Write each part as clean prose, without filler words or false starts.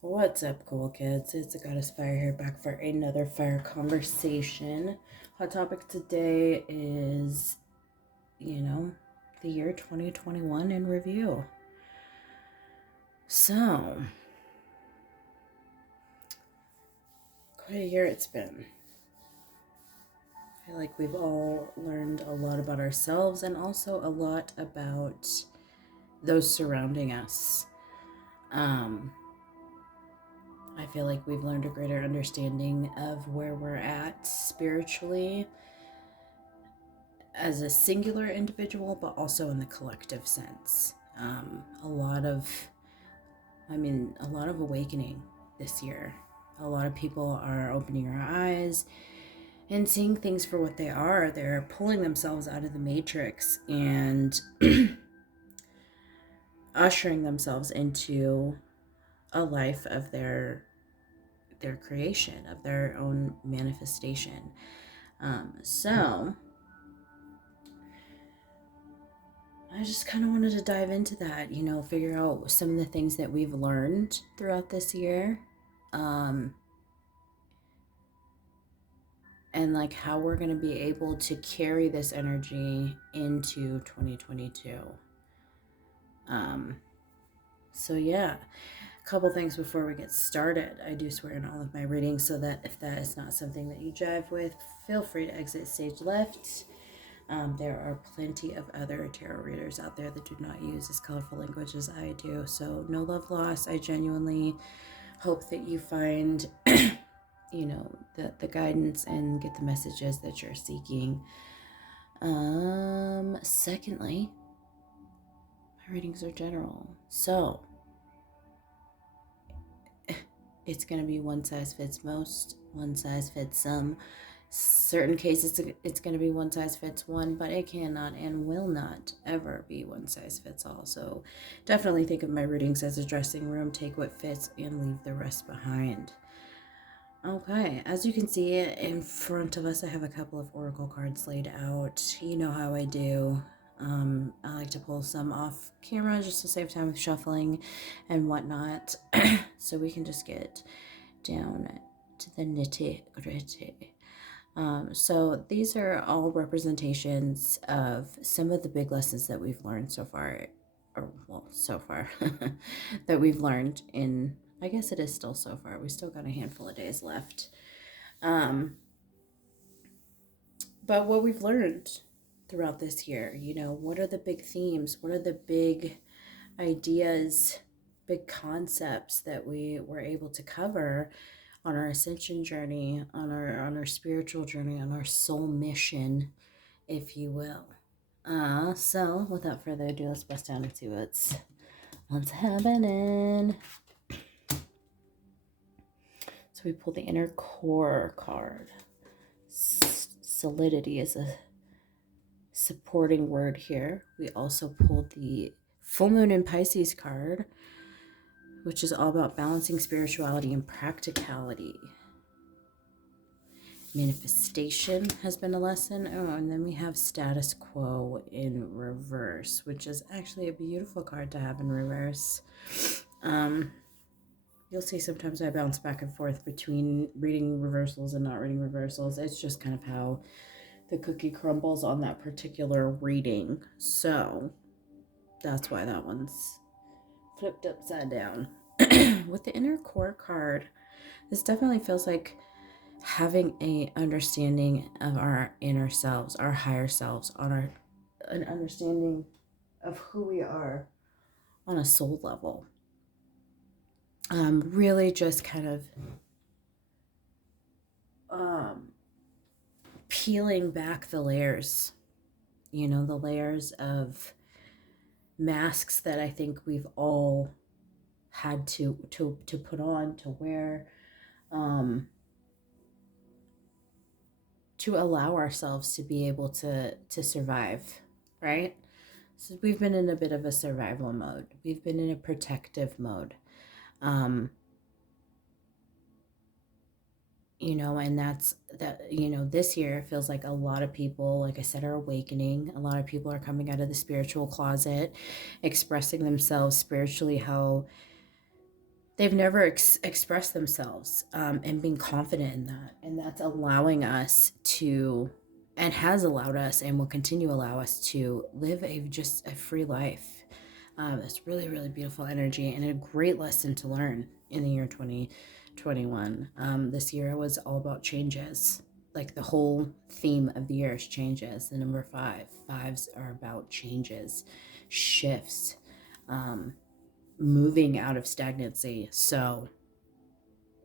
What's up, cool kids? It's the Goddess Fire here, back for another fire conversation. Hot topic today is, the year 2021 in review. So, quite a year it's been. I feel like we've all learned a lot about ourselves and also a lot about those surrounding us. I feel like we've learned a greater understanding of where we're at spiritually as a singular individual, but also in the collective sense. A lot of awakening this year. A lot of people are opening their eyes and seeing things for what they are. They're pulling themselves out of the matrix and ushering themselves into a life of their creation, of their own manifestation. So I just kind of wanted to dive into that, figure out some of the things that we've learned throughout this year, and like how we're going to be able to carry this energy into 2022. So yeah, a couple things before we get started. I do swear in all of my readings, so that if that is not something that you jive with, feel free to exit stage left. There are plenty of other tarot readers out there that do not use as colorful language as I do. So no love lost. I genuinely hope that you find, the guidance and get the messages that you're seeking. Secondly, my readings are general. So it's going to be one size fits most, one size fits some. Certain cases it's going to be one size fits one, but it cannot and will not ever be one size fits all. So definitely think of my readings as a dressing room. Take what fits and leave the rest behind. Okay, as you can see in front of us, I have a couple of oracle cards laid out. You know how I do. I like to pull some off camera just to save time with shuffling and whatnot. So we can just get down to the nitty gritty. So these are all representations of some of the big lessons that we've learned so far, that we've learned in, I guess it is still so far. We still got a handful of days left. But what we've learned throughout this year, what are the big themes? What are the big ideas, big concepts that we were able to cover on our ascension journey, on our spiritual journey, on our soul mission, if you will. So without further ado, let's bust down and see what's happening. So we pulled the inner core card. Solidity is a supporting word here. We also pulled the full moon in Pisces card, which is all about balancing spirituality and practicality. Manifestation has been a lesson. Oh, and then we have status quo in reverse, which is actually a beautiful card to have in reverse. You'll see sometimes I bounce back and forth between reading reversals and not reading reversals. It's just kind of how the cookie crumbles on that particular reading. So that's why that one's flipped upside down. With the inner core card, this definitely feels like having a understanding of our inner selves, our higher selves, an understanding of who we are on a soul level. Really just kind of peeling back the layers, the layers of masks that I think we've all had to put on, to wear, to allow ourselves to be able to survive, right? So we've been in a bit of a survival mode. We've been in a protective mode. And that's that, this year it feels like a lot of people, like I said, are awakening. A lot of people are coming out of the spiritual closet, expressing themselves spiritually, how they've never expressed themselves, and being confident in that. And that's allowing us to, and has allowed us and will continue to allow us to live just a free life. It's really, really beautiful energy and a great lesson to learn in the year 2021. This year was all about changes. Like the whole theme of the year is changes. The number five, fives are about changes, shifts, moving out of stagnancy. So,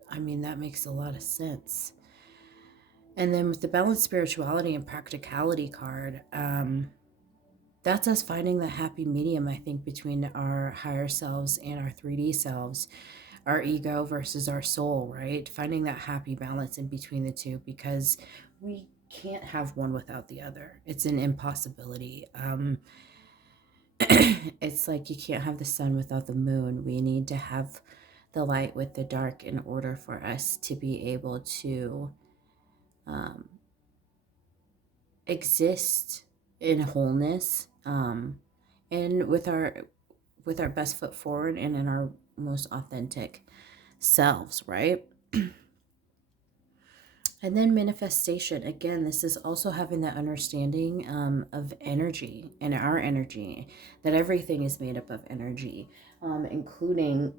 I mean, that makes a lot of sense. And then with the balanced spirituality and practicality card, that's us finding the happy medium, I think, between our higher selves and our 3D selves, our ego versus our soul, right? Finding that happy balance in between the two, because we can't have one without the other. It's an impossibility. It's like you can't have the sun without the moon. We need to have the light with the dark in order for us to be able to um, exist in wholeness, and with our best foot forward and in our most authentic selves, right? And then manifestation, again, this is also having that understanding, of energy and our energy, that everything is made up of energy, including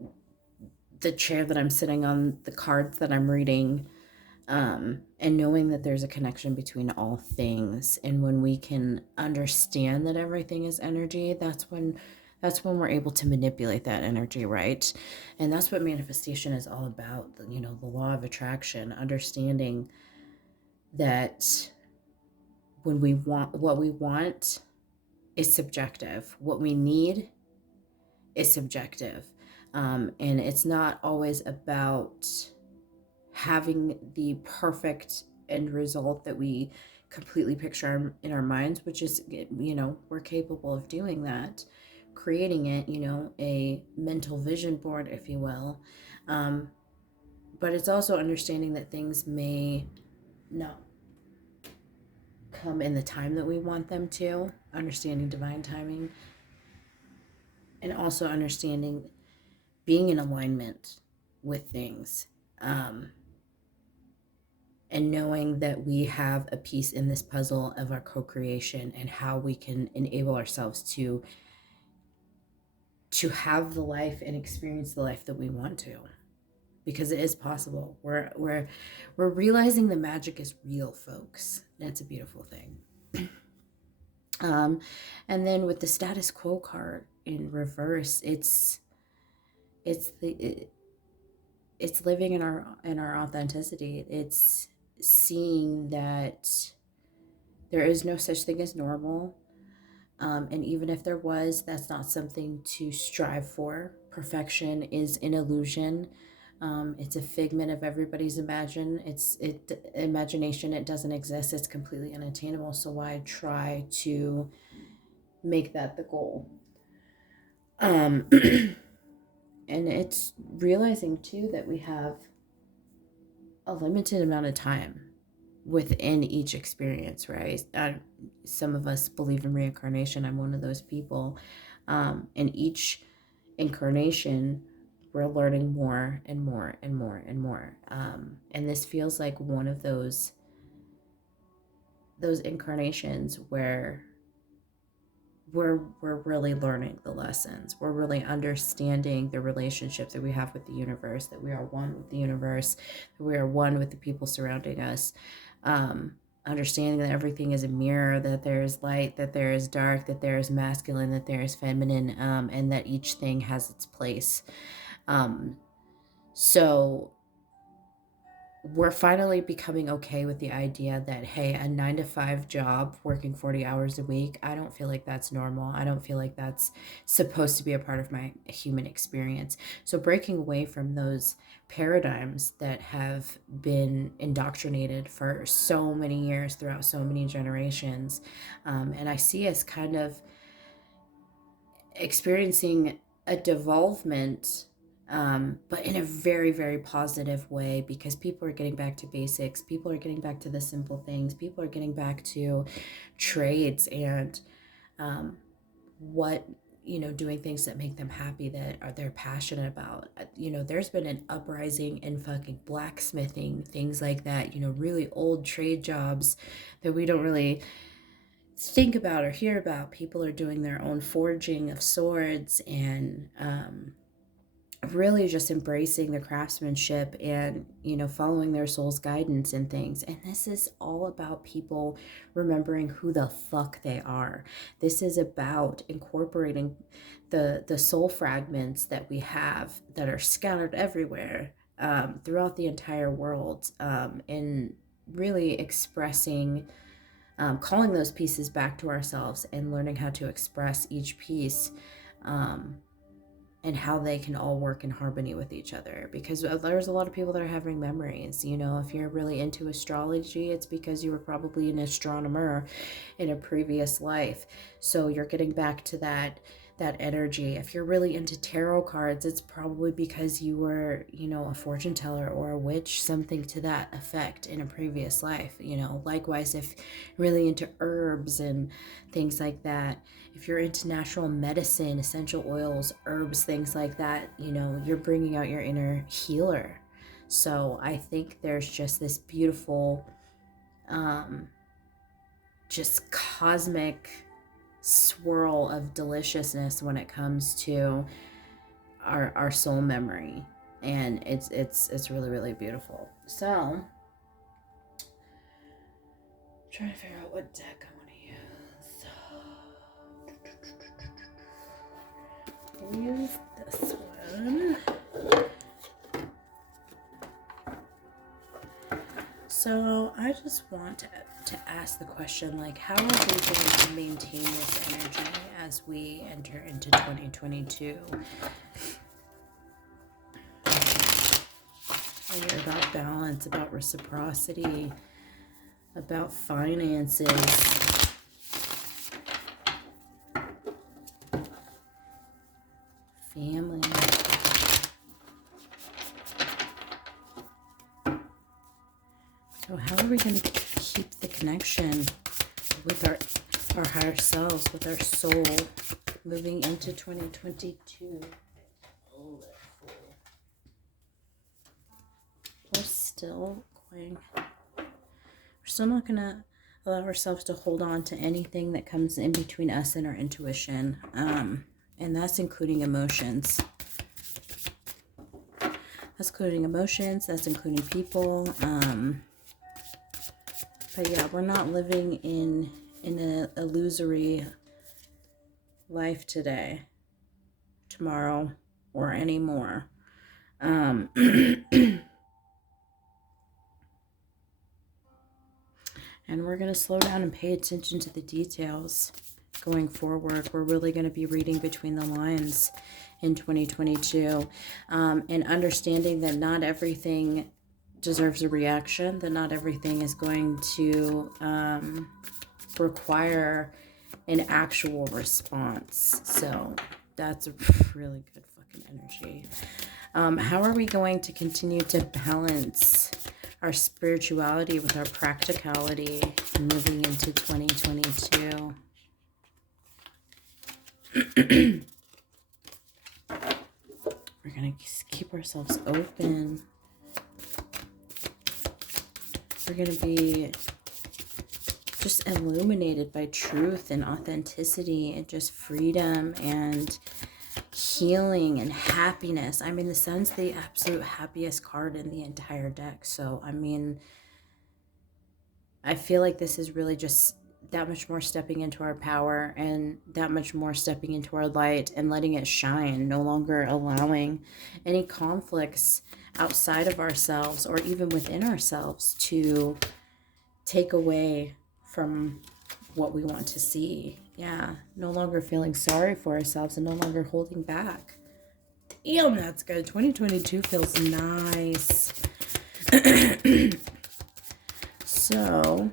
the chair that I'm sitting on, the cards that I'm reading, and knowing that there's a connection between all things. And when we can understand that everything is energy, that's when we're able to manipulate that energy, right? And that's what manifestation is all about. The law of attraction, understanding that when we want what we want is subjective, what we need is subjective, and it's not always about having the perfect end result that we completely picture in our minds, which is, we're capable of doing that, creating it, a mental vision board, if you will. But it's also understanding that things may not come in the time that we want them to, understanding divine timing, and also understanding being in alignment with things. And knowing that we have a piece in this puzzle of our co-creation, and how we can enable ourselves to have the life and experience the life that we want to, because it is possible. We're realizing the magic is real, folks. That's a beautiful thing. And then with the status quo card in reverse, it's living in our authenticity. It's seeing that there is no such thing as normal. And even if there was, that's not something to strive for. Perfection is an illusion. It's a figment of everybody's imagination. It doesn't exist. It's completely unattainable. So why try to make that the goal? And it's realizing too that we have a limited amount of time within each experience, right? Some of us believe in reincarnation. I'm one of those people. And each incarnation, we're learning more and more and more and more. And this feels like one of those incarnations where we're really learning the lessons. We're really understanding the relationship that we have with the universe, that we are one with the universe, that we are one with the people surrounding us. Understanding that everything is a mirror, that there is light, that there is dark, that there is masculine, that there is feminine, and that each thing has its place. So we're finally becoming okay with the idea that, hey, a 9 to 5 job working 40 hours a week, I don't feel like that's normal. I don't feel like that's supposed to be a part of my human experience. So breaking away from those paradigms that have been indoctrinated for so many years throughout so many generations. And I see us kind of experiencing a devolvement, but in a very, very positive way, because people are getting back to basics. People are getting back to the simple things. People are getting back to trades and what doing things that make them happy, they're passionate about. There's been an uprising in fucking blacksmithing, things like that, really old trade jobs that we don't really think about or hear about. People are doing their own forging of swords and really just embracing the craftsmanship and following their soul's guidance and things. And this is all about people remembering who the fuck they are. This is about incorporating the soul fragments that we have that are scattered everywhere throughout the entire world, and really expressing, calling those pieces back to ourselves and learning how to express each piece, and how they can all work in harmony with each other. Because there's a lot of people that are having memories. If you're really into astrology, it's because you were probably an astronomer in a previous life. So you're getting back to that energy. If you're really into tarot cards, it's probably because you were, a fortune teller or a witch, something to that effect in a previous life. Likewise, if you're really into herbs and things like that, if you're into natural medicine, essential oils, herbs, things like that, you're bringing out your inner healer. So I think there's just this beautiful, just cosmic swirl of deliciousness when it comes to our soul memory, and it's really, really beautiful. So I'm trying to figure out what deck I want to use. Use this one. So I just want to ask the question, like, how are we going to maintain this energy as we enter into 2022? And you're about balance, about reciprocity, about finances, family. So how are we going to keep the connection with our higher selves, with our soul, moving into 2022? We're still not going to allow ourselves to hold on to anything that comes in between us and our intuition. And that's including emotions. That's including people. But yeah, we're not living in an illusory life today, tomorrow, or anymore. And we're going to slow down and pay attention to the details going forward. We're really going to be reading between the lines in 2022, and understanding that not everything deserves a reaction, that not everything is going to require an actual response. So that's a really good fucking energy. How are we going to continue to balance our spirituality with our practicality moving into 2022? We're going to keep ourselves open. We're going to be just illuminated by truth and authenticity and just freedom and healing and happiness. I mean, the sun's the absolute happiest card in the entire deck. So, I mean, I feel like this is really just that much more stepping into our power and that much more stepping into our light and letting it shine, no longer allowing any conflicts outside of ourselves or even within ourselves to take away from what we want to see. Yeah, no longer feeling sorry for ourselves and no longer holding back. Damn, that's good. 2022 feels nice. So,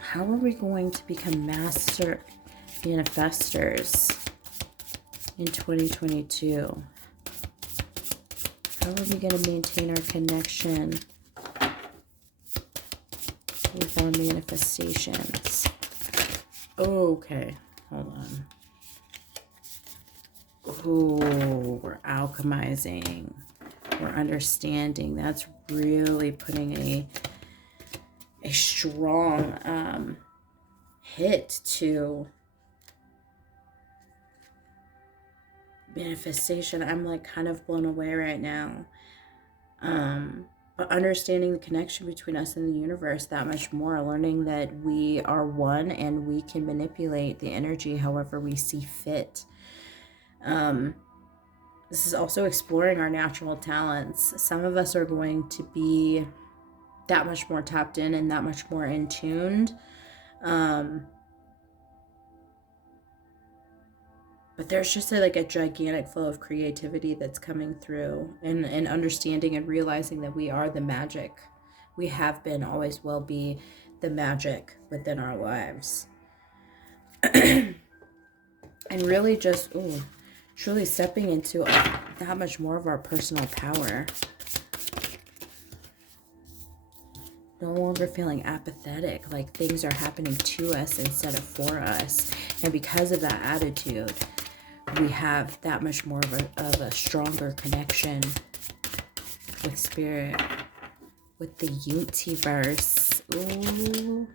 how are we going to become master manifestors in 2022? How are we going to maintain our connection with our manifestations? Okay, hold on. Ooh, we're alchemizing. We're understanding. That's really putting a strong hit to manifestation. I'm like kind of blown away right now. But understanding the connection between us and the universe that much more, learning that we are one and we can manipulate the energy however we see fit. This is also exploring our natural talents. Some of us are going to be that much more tapped in and that much more in tuned. But there's just like a gigantic flow of creativity that's coming through, and understanding and realizing that we are the magic. We have been, always will be the magic within our lives. And really just, truly stepping into that much more of our personal power. No longer feeling apathetic, like things are happening to us instead of for us. And because of that attitude, we have that much more of a stronger connection with spirit, with the universe. Ooh.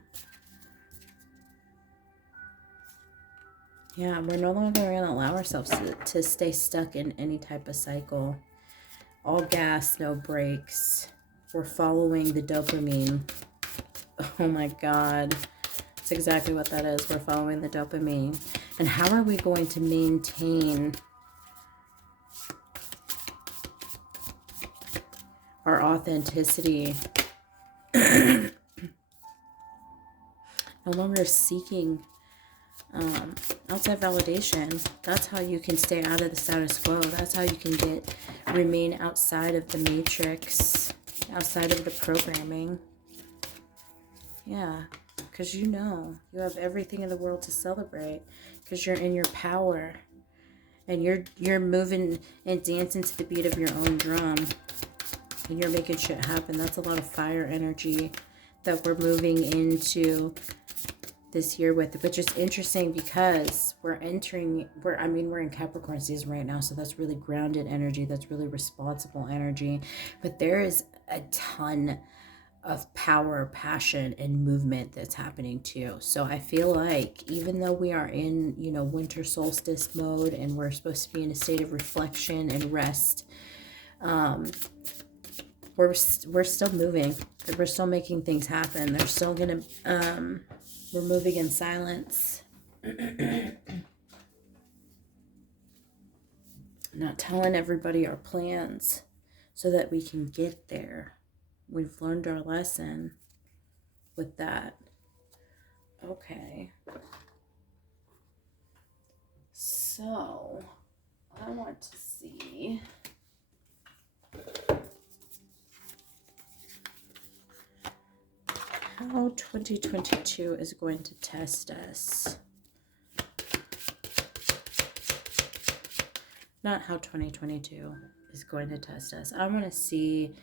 Yeah, we're no longer going to allow ourselves to stay stuck in any type of cycle. All gas, no brakes. We're following the dopamine. Oh my God. That's exactly what that is. We're following the dopamine. And how are we going to maintain our authenticity? No longer seeking outside validation. That's how you can stay out of the status quo. That's how you can remain outside of the matrix, outside of the programming. Yeah, because you have everything in the world to celebrate, because you're in your power, and you're moving and dancing to the beat of your own drum, and you're making shit happen. That's a lot of fire energy that we're moving into this year with, which is interesting because we're in Capricorn season right now, so that's really grounded energy, that's really responsible energy, but there is a ton of power, passion, and movement that's happening too. So I feel like even though we are in, winter solstice mode and we're supposed to be in a state of reflection and rest, we're still moving. We're still making things happen. They're still gonna we're moving in silence. Not telling everybody our plans so that we can get there. We've learned our lesson with that. Okay. So, I want to see how 2022 is going to test us. Not how 2022 is going to test us. I want to see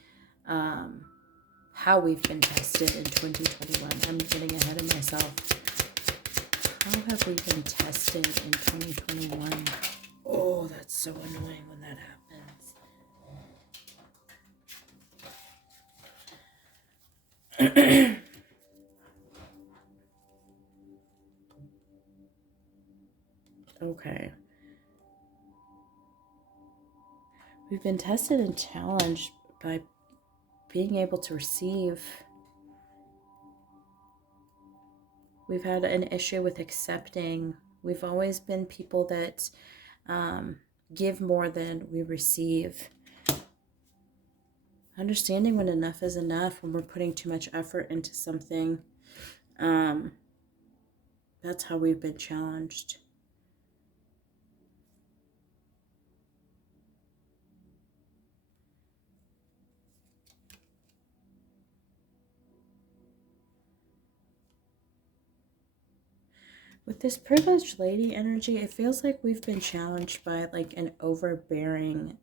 how we've been tested in 2021. I'm getting ahead of myself. How have we been tested in 2021? Oh, that's so annoying when that happens. Okay. We've been tested and challenged by being able to receive. We've had an issue with accepting. We've always been people that give more than we receive. Understanding when enough is enough, when we're putting too much effort into something. That's how we've been challenged. With this privileged lady energy, it feels like we've been challenged by like an overbearing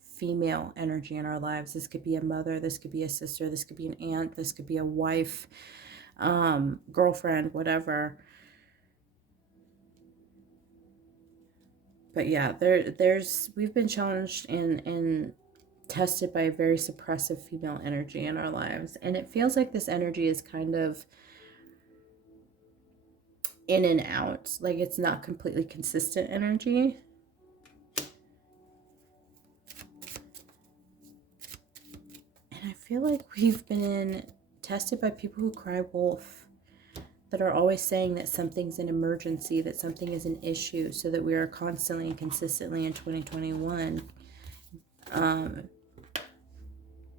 female energy in our lives. This could be a mother, this could be a sister, this could be an aunt, this could be a wife, girlfriend, whatever. But yeah, we've been challenged and tested by a very suppressive female energy in our lives. And it feels like this energy is kind of in and out. Like it's not completely consistent energy. And I feel like we've been tested by people who cry wolf, that are always saying that something's an emergency, that something is an issue, so that we are constantly and consistently in 2021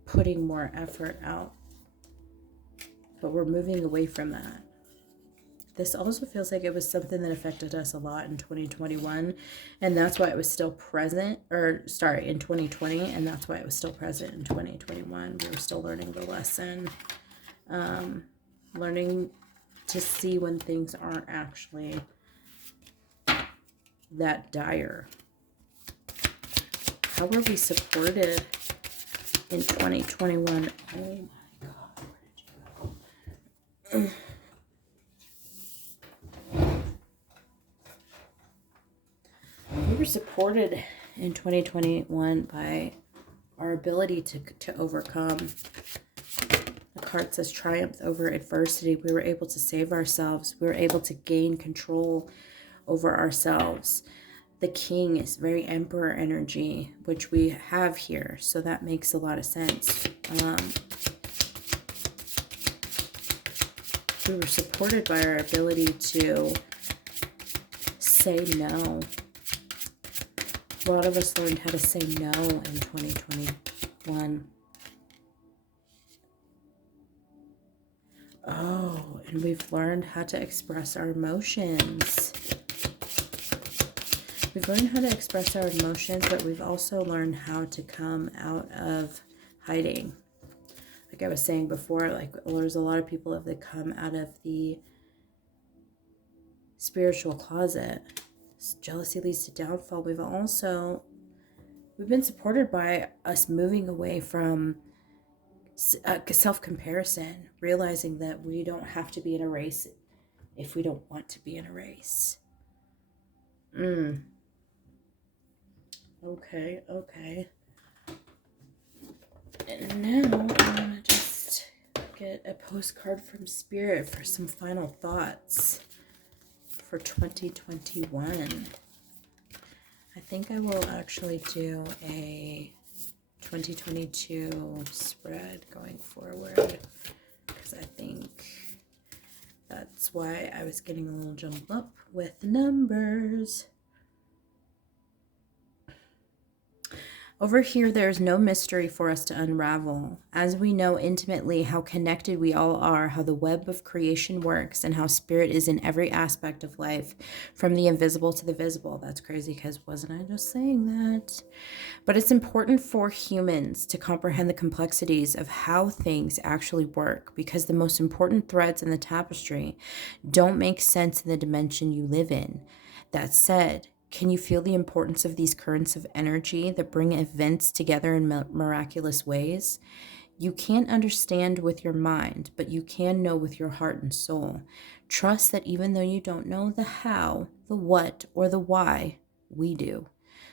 putting more effort out. But we're moving away from that. This also feels like it was something that affected us a lot in 2021, and that's why it was still present, in 2020, and that's why it was still present in 2021. We were still learning the lesson, learning to see when things aren't actually that dire. How were we supported in 2021? Oh my God, where did you go? We were supported in 2021 by our ability to overcome. The card says triumph over adversity. We were able to save ourselves. We were able to gain control over ourselves. The king is very emperor energy, which we have here. So that makes a lot of sense. We were supported by our ability to say no. A lot of us learned how to say no in 2021. Oh, and we've learned how to express our emotions. We've learned how to express our emotions, but we've also learned how to come out of hiding. Like I was saying before, like there's a lot of people that come out of the spiritual closet. Jealousy leads to downfall. We've been supported by us moving away from self-comparison, realizing that we don't have to be in a race if we don't want to be in a race. Okay. And now I'm going to just get a postcard from Spirit for some final thoughts for 2021. I think I will actually do a 2022 spread going forward, because I think that's why I was getting a little jumbled up with the numbers. Over here, there is no mystery for us to unravel, as we know intimately how connected we all are, how the web of creation works, and how spirit is in every aspect of life, from the invisible to the visible. That's crazy, because wasn't I just saying that? But it's important for humans to comprehend the complexities of how things actually work, because the most important threads in the tapestry don't make sense in the dimension you live in. That said, can you feel the importance of these currents of energy that bring events together in miraculous ways? You can't understand with your mind, but you can know with your heart and soul. Trust that even though you don't know the how, the what, or the why, we do.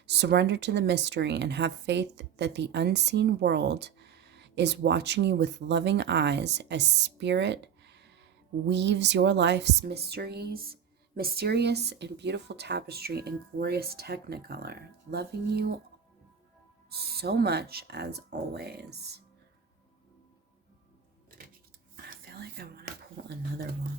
Surrender to the mystery and have faith that the unseen world is watching you with loving eyes as spirit weaves your life's mysterious and beautiful tapestry in glorious technicolor, loving you so much as always. I feel like I want to pull another one.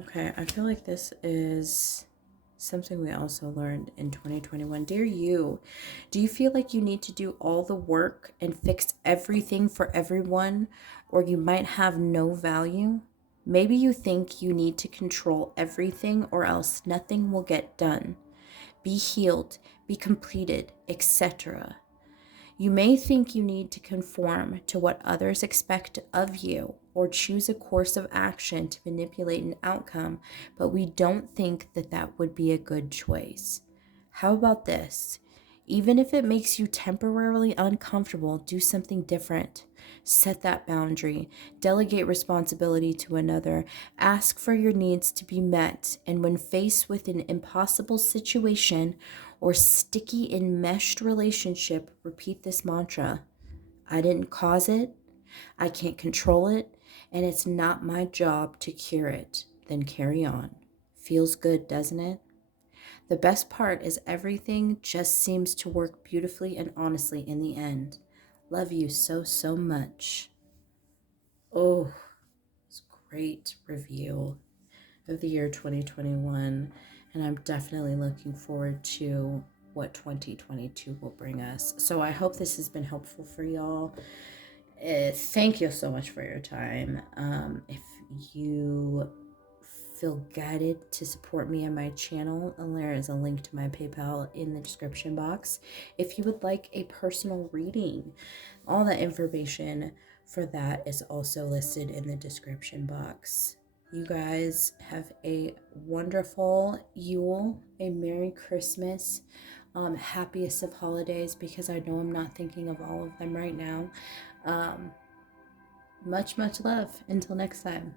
Okay, I feel like this is something we also learned in 2021. Dear you, do you feel like you need to do all the work and fix everything for everyone, or you might have no value? Maybe you think you need to control everything, or else nothing will get done. Be healed, be completed, etc. You may think you need to conform to what others expect of you, or choose a course of action to manipulate an outcome, but we don't think that would be a good choice. How about this? Even if it makes you temporarily uncomfortable, do something different. Set that boundary. Delegate responsibility to another. Ask for your needs to be met. And when faced with an impossible situation or sticky enmeshed relationship, repeat this mantra: I didn't cause it, I can't control it, and it's not my job to cure it. Then carry on. Feels good, doesn't it? The best part is everything just seems to work beautifully and honestly in the end. Love you so, so much. Oh, it's a great review of the year 2021. And I'm definitely looking forward to what 2022 will bring us. So I hope this has been helpful for y'all. Thank you so much for your time. If you feel guided to support me and my channel, and there is a link to my PayPal in the description box. If you would like a personal reading, all the information for that is also listed in the description box. You guys have a wonderful Yule, a Merry Christmas, happiest of holidays, because I know I'm not thinking of all of them right now. Much, much love. Until next time.